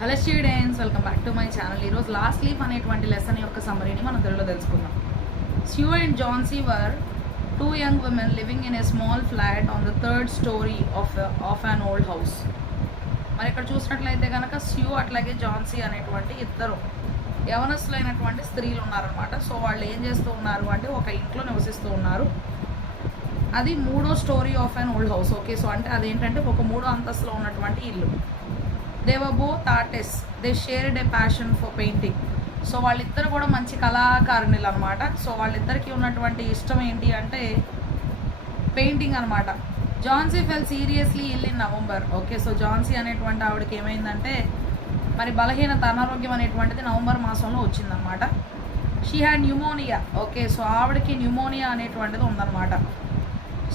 Hello students, welcome back to my channel. ఈరోజు last leaf అనేటువంటి lesson యొక్క సమ్మరీని మనం తెలుగులో తెలుసుకుందాం. Sue and Jhansi were two young women living in a small flat on the third story of an old house. మరి ఇక్కడ చూసినట్లయితే కనుక స్యూ అట్లాగే జాన్సీ అనేటువంటి ఇద్దరు యవనస్తులైనటువంటి స్త్రీలు ఉన్నారనమాట. సో వాళ్ళు ఏం చేస్తూ ఉన్నారు అంటే ఒక ఇంట్లో నివసిస్తూ ఉన్నారు. అది మూడో story of an old house. Okay, so అంటే అదేంటంటే ఒక మూడో అంతస్తులో ఉన్నటువంటి ఇల్లు. They were both artist, they shared A passion for painting. So వాళ్ళిద్దరు కూడా మంచి కళాకారుణులు అనమాట. సో వాళ్ళిద్దరికీ ఉన్నటువంటి ఇష్టం ఏంటి అంటే పెయింటింగ్ అనమాట. Johnsy fell seriously ill in November. Okay, so Johnsy అనేటువంటి ఆవిడకి ఏమైందంటే మరి బలహీనత, అనారోగ్యం అనేటువంటిది నవంబర్ మాసంలో వచ్చిందనమాట. She had pneumonia. Okay, so ఆవిడకి న్యూమోనియా అనేటువంటిది ఉందన్నమాట.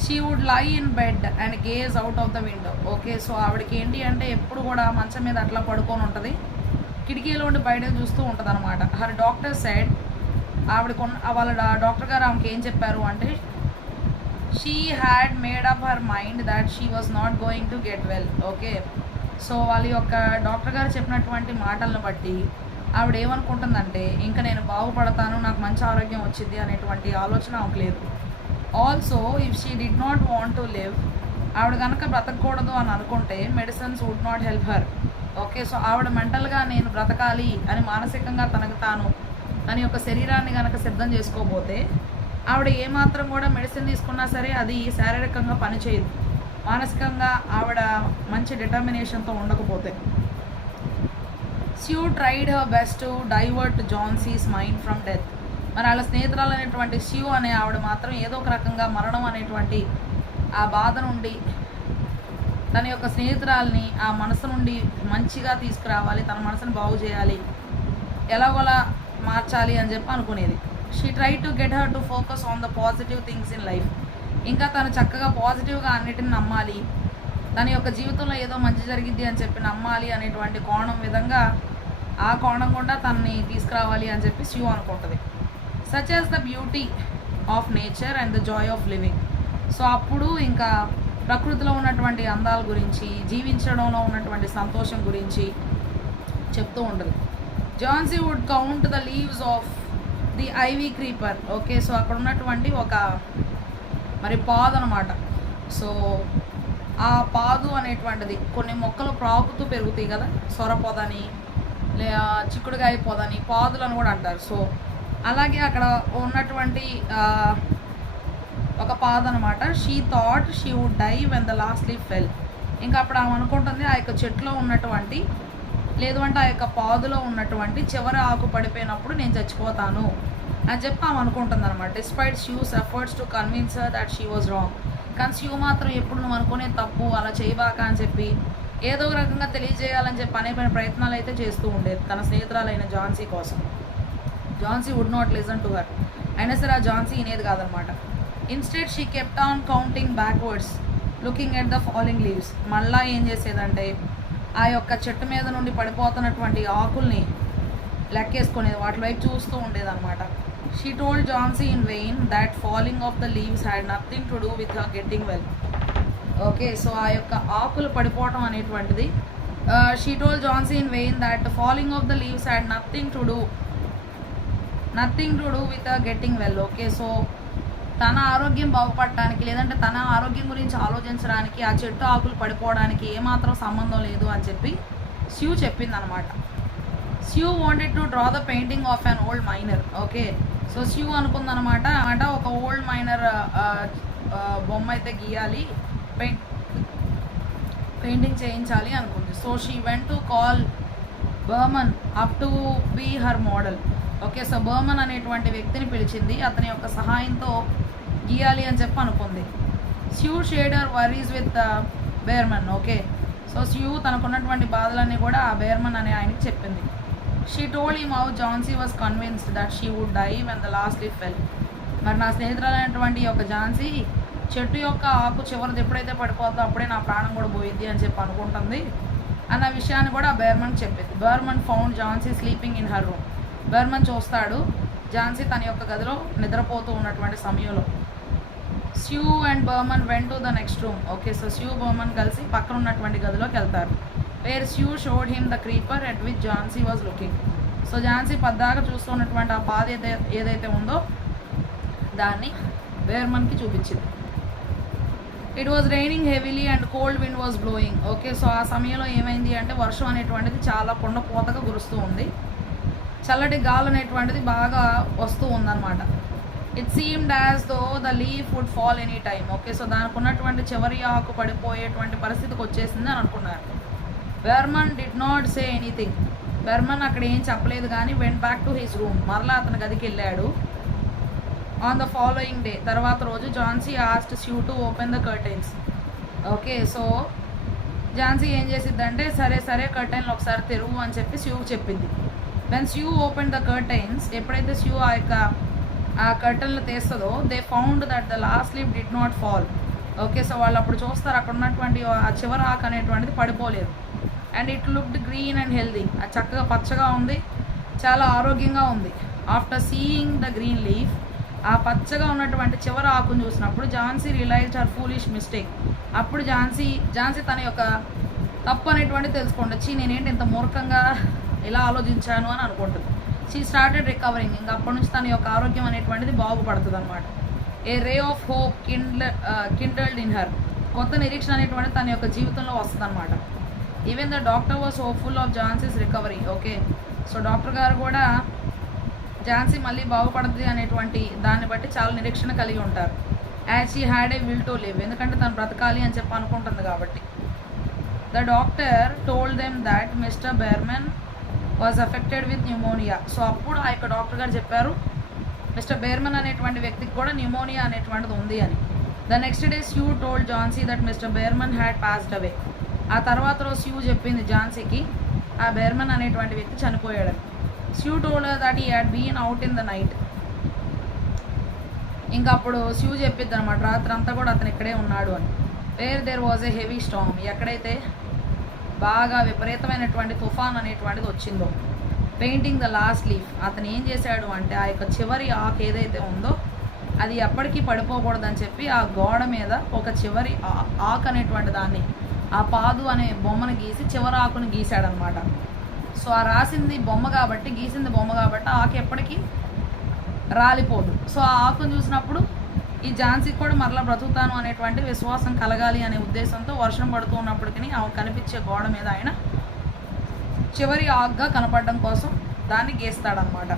She would lie in bed and gaze out of the window. Okay, so ఆవిడకి ఏంటి అంటే ఎప్పుడు కూడా మంచం మీద అట్లా పడుకొని ఉంటుంది, కిటికీలో ఉండి బయట చూస్తూ ఉంటుంది అనమాట. హర్ డాక్టర్ సైడ్, వాళ్ళ డాక్టర్ గారు ఆమెకి ఏం చెప్పారు అంటే she had made up her mind that she was not going to get well. Okay, so వాళ్ళ యొక్క డాక్టర్ గారు చెప్పినటువంటి మాటలను బట్టి ఆవిడ ఏమనుకుంటుందంటే ఇంకా నేను బాగుపడతాను, నాకు మంచి ఆరోగ్యం వచ్చింది అనేటువంటి ఆలోచన ఆమెకు లేదు. Also if she did not want to live, ఆవిడ కనుక బ్రతకూడదు అని అనుకుంటే medicines would not help her. Okay, so ఆవిడ మెంటల్గా నేను బ్రతకాలి అని మానసికంగా తనకు తాను తన యొక్క శరీరాన్ని కనుక సిద్ధం చేసుకోబోతే ఆవిడ ఏమాత్రం కూడా మెడిసిన్ తీసుకున్నా సరే అది శారీరకంగా పనిచేయదు, మానసికంగా ఆవిడ మంచి డిటర్మినేషన్తో ఉండకపోతే. Sue tried her best to divert Johnsy's mind from death. మరి వాళ్ళ స్నేహితురాలు అనేటువంటి స్యూ అనే ఆవిడ మాత్రం ఏదో ఒక రకంగా మరణం అనేటువంటి ఆ బాధ నుండి తన యొక్క స్నేహితురాలని ఆ మనసు నుండి మంచిగా తీసుకురావాలి, తన మనసుని బాగు చేయాలి, ఎలాగోలా మార్చాలి అని చెప్పి అనుకునేది. She try to get her to focus on the positive things in life. ఇంకా తను చక్కగా పాజిటివ్గా అన్నిటిని నమ్మాలి, తన యొక్క జీవితంలో ఏదో మంచి జరిగిద్ది అని చెప్పి నమ్మాలి అనేటువంటి కోణం విధంగా ఆ కోణం కూడా తనని తీసుకురావాలి అని చెప్పి స్యూ అనుకుంటుంది. Such as the beauty of nature and the Joy of living. So అప్పుడు ఇంకా ప్రకృతిలో ఉన్నటువంటి అందాల గురించి, జీవించడంలో ఉన్నటువంటి సంతోషం గురించి చెప్తూ ఉంటుంది. Johnsy would count the leaves of the ivy creeper. Okay, so అక్కడ ఉన్నటువంటి ఒక మరి పాదు అనమాట. సో ఆ పాదు అనేటువంటిది కొన్ని మొక్కలు ప్రాకుతూ పెరుగుతాయి కదా, సొర పొదని చిక్కుడుకాయ పొదని పాదులను కూడా అంటారు. సో అలాగే అక్కడ ఉన్నటువంటి ఒక పాదు అనమాట. She thought she would die when the last leaf fell. ఇంకా అప్పుడు ఆమె అనుకుంటుంది ఆ యొక్క చెట్లో ఉన్నటువంటి లేదు అంటే ఆ యొక్క పాదులో ఉన్నటువంటి చివరి ఆకు పడిపోయినప్పుడు నేను చచ్చిపోతాను అని చెప్పి ఆమె అనుకుంటుంది అనమాట. Despite Sue's efforts to convince her that she was wrong. కానీ ష్యూ మాత్రం ఎప్పుడు నువ్వు అనుకునే తప్పు, అలా చేయబాక అని చెప్పి ఏదో ఒక రకంగా తెలియజేయాలని చెప్పి అనేక ప్రయత్నాలు అయితే చేస్తూ ఉండేది తన స్నేహితురాలైన జాన్సీ కోసం. Johnsy would not listen to her. అయినా సరే ఆ జాన్సీ వినేది కాదనమాట. Instead she kept on counting backwards looking at the falling leaves. మళ్ళీ ఏం చేసేదంటే ఆ యొక్క చెట్టు మీద నుండి పడిపోతున్నటువంటి ఆకుల్ని లెక్కేసుకునేది, వాటి వైపు చూస్తూ ఉండేదన్నమాట. She told Jhansi in vein that falling of the leaves had nothing to do with her getting well. Okay, so ఆ యొక్క ఆకులు పడిపోవటం అనేటువంటిది she told Jhansi in vein that falling of the leaves had nothing to do with getting well. Okay, so తన ఆరోగ్యం బాగుపడటానికి లేదంటే తన ఆరోగ్యం గురించి ఆలోచించడానికి ఆ చెట్టు ఆకులు పడిపోవడానికి ఏమాత్రం సంబంధం లేదు అని చెప్పి స్యూ చెప్పిందనమాట. Sue wanted to draw the painting of an old miner. Okay, so Sue అనుకుందనమాట ఒక ఓల్డ్ మైనర్ బొమ్మ అయితే గీయాలి, పెయింటింగ్ చేయించాలి అనుకుంది. So she went to call Behrman up to be her model. Okay, so Behrman అనేటువంటి వ్యక్తిని పిలిచింది, అతని యొక్క సహాయంతో గీయాలి అని చెప్పి అనుకుంది. Sue shared her worries with Behrman. Okay, so Sue తనకున్నటువంటి బాధలన్నీ కూడా ఆ బేర్మన్ అనే ఆయనకి చెప్పింది. She told him how Johnsy was convinced that she would die when the last leaf fell. మరి నా స్నేహితురాలైనటువంటి యొక్క ఝాన్సీ చెట్టు యొక్క ఆకు చివరిది ఎప్పుడైతే పడిపోతుందో అప్పుడే నా ప్రాణం కూడా పోయిద్ది అని చెప్పి అనుకుంటుంది అన్న విషయాన్ని కూడా బేర్మన్ చెప్పింది. Behrman found Johnsy sleeping in her room. Behrman చూస్తాడు ఝాన్సీ తన యొక్క గదిలో నిద్రపోతూ ఉన్నటువంటి సమయంలో. Sue and Behrman went to the next room. Okay, so Sue Behrman కలిసి పక్కన ఉన్నటువంటి గదిలోకి వెళ్తారు. Where Sue showed him the creeper at which Johnsy was looking. So Johnsy పద్దాకా చూస్తున్నటువంటి ఆ పాద ఏదైతే ఉందో దాన్ని బెర్మన్కి చూపించింది. It was raining heavily and cold wind was blowing. Okay, so ఆ సమయంలో ఏమైంది అంటే వర్షం అనేటువంటిది చాలా కుండపోతగా కురుస్తూ ఉంది, చల్లటి గాలి అనేటువంటిది బాగా వస్తూ ఉందన్నమాట. It seemed as though the leaf would fall any time. Okay, so దానికి ఉన్నటువంటి చివరి ఆకు పడిపోయేటువంటి పరిస్థితికి వచ్చేసింది అని అనుకున్నారు. Behrman did not say anything. Behrman అక్కడ ఏం చెప్పలేదు కానీ went back to his room, మరలా అతని గదికి వెళ్ళాడు. ఆన్ ద ఫాలోయింగ్ డే, తర్వాత రోజు Jhansi asked sue to open the curtains. Okay, so Jhansi ఏం చేసిద్దంటే సరే సరే కర్టైన్లు ఒకసారి తెరువు అని చెప్పి స్యూ చెప్పింది. When Sue open the curtains, ఎప్పుడైతే స్యూ ఆ కర్టన్లు తీస్తుందో they found that the last leaf did not fall. Okay, so వాళ్ళు అప్పుడు చూస్తారు అక్కడ ఉన్నటువంటి ఆ చివరి ఆకు అనేటువంటిది పడిపోలేదు. And it looked green and healthy, అది చక్కగా పచ్చగా ఉంది, చాలా ఆరోగ్యంగా ఉంది. After seeing the green leaf, ఆ పచ్చగా ఉన్నటువంటి చివరి ఆకును చూసినప్పుడు Johnsy realised her foolish mistake. అప్పుడు ఝాన్సీ తన యొక్క తప్పు అనేటువంటిది తెలుసుకోండి, నేనేంటి ఇంత మూర్ఖంగా ఇలా ఆలోచించాను అని అనుకుంటుంది. She started recovering. ఇంకా అప్పటి నుంచి తన యొక్క ఆరోగ్యం అనేటువంటిది బాగుపడుతుంది అనమాట. A ray of hope kindled in her, కొత్త నిరీక్షణ అనేటువంటిది తన యొక్క జీవితంలో వస్తుంది అనమాట. Even the doctor was hopeful of Johnsy's recovery. Okay, so doctor గారు కూడా ఝాన్సీ మళ్ళీ బాగుపడుతుంది అనేటువంటి దాన్ని బట్టి చాలా నిరీక్షణ కలిగి ఉంటారు. As she had a will to live, ఎందుకంటే తను బ్రతకాలి అని చెప్పి అనుకుంటుంది కాబట్టి. The doctor told them that mister Behrman was affected with pneumonia. So అప్పుడు ఆ యొక్క డాక్టర్ గారు చెప్పారు మిస్టర్ బెర్మన్ అనేటువంటి వ్యక్తికి కూడా న్యూమోనియా అనేటువంటిది ఉంది అని. The next day Sue told Johnsy that mister Behrman had passed away. ఆ తర్వాత రోజు స్యూ చెప్పింది ఝాన్సీకి ఆ బెర్మన్ అనేటువంటి వ్యక్తి చనిపోయాడని. Sue told that he had been out in the night. ఇంకా అప్పుడు స్యూ చెప్పిద్ది అనమాట రాత్రి అంతా కూడా అతను ఇక్కడే ఉన్నాడు అని. Where there was a heavy storm, ఎక్కడైతే బాగా విపరీతమైనటువంటి తుఫాన్ అనేటువంటిది వచ్చిందో. పెయింటింగ్ ద లాస్ట్ లీఫ్, అతను ఏం చేశాడు అంటే ఆ యొక్క చివరి ఆకు ఏదైతే ఉందో అది ఎప్పటికీ పడిపోకూడదని చెప్పి ఆ గోడ మీద ఒక చివరి ఆకు అనేటువంటి దాన్ని, ఆ పాదు అనే బొమ్మను గీసి చివరి ఆకును గీశాడనమాట. సో ఆ రాసింది బొమ్మ కాబట్టి, గీసింది బొమ్మ కాబట్టి ఆకు ఎప్పటికీ రాలిపోదు. సో ఆ ఆకును చూసినప్పుడు ఈ ఝాన్సీకి కూడా మరలా బ్రతుకుతాను అనేటువంటి విశ్వాసం కలగాలి అనే ఉద్దేశంతో వర్షం పడుతూ ఉన్నప్పటికీ కనిపించే గోడ మీద ఆయన చివరి ఆకుగా కనపడడం కోసం దాన్ని గీస్తాడనమాట.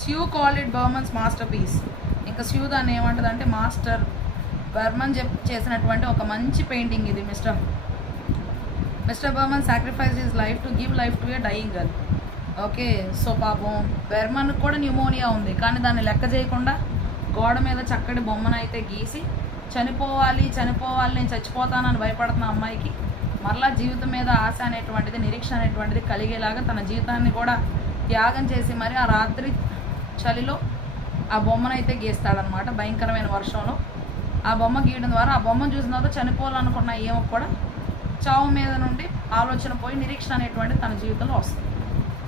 Sue called it Behrman's masterpiece. ఇంకా స్యూ దాన్ని ఏమంటుంది అంటే మాస్టర్ బర్మన్ చేసినటువంటి ఒక మంచి పెయింటింగ్ ఇది. Mister Behrman sacrifice his life to give life to a dying girl. Okay, so పాపం బెర్మన్ కూడా న్యూమోనియా ఉంది కానీ దాన్ని లెక్క చేయకుండా గోడ మీద చక్కటి బొమ్మను అయితే గీసి చనిపోవాలి నేను చచ్చిపోతానని భయపడుతున్న అమ్మాయికి మరలా జీవితం మీద ఆశ అనేటువంటిది, నిరీక్షణ అనేటువంటిది కలిగేలాగా తన జీవితాన్ని కూడా త్యాగం చేసి మరి ఆ రాత్రి చలిలో ఆ బొమ్మను అయితే గీస్తాడనమాట. భయంకరమైన వర్షంలో ఆ బొమ్మ గీయడం ద్వారా ఆ బొమ్మను చూసిన తర్వాత చనిపోవాలనుకున్న ఏమో కూడా చావు మీద నుండి ఆలోచన పోయి నిరీక్షణ అనేటువంటిది తన జీవితంలో వస్తుంది.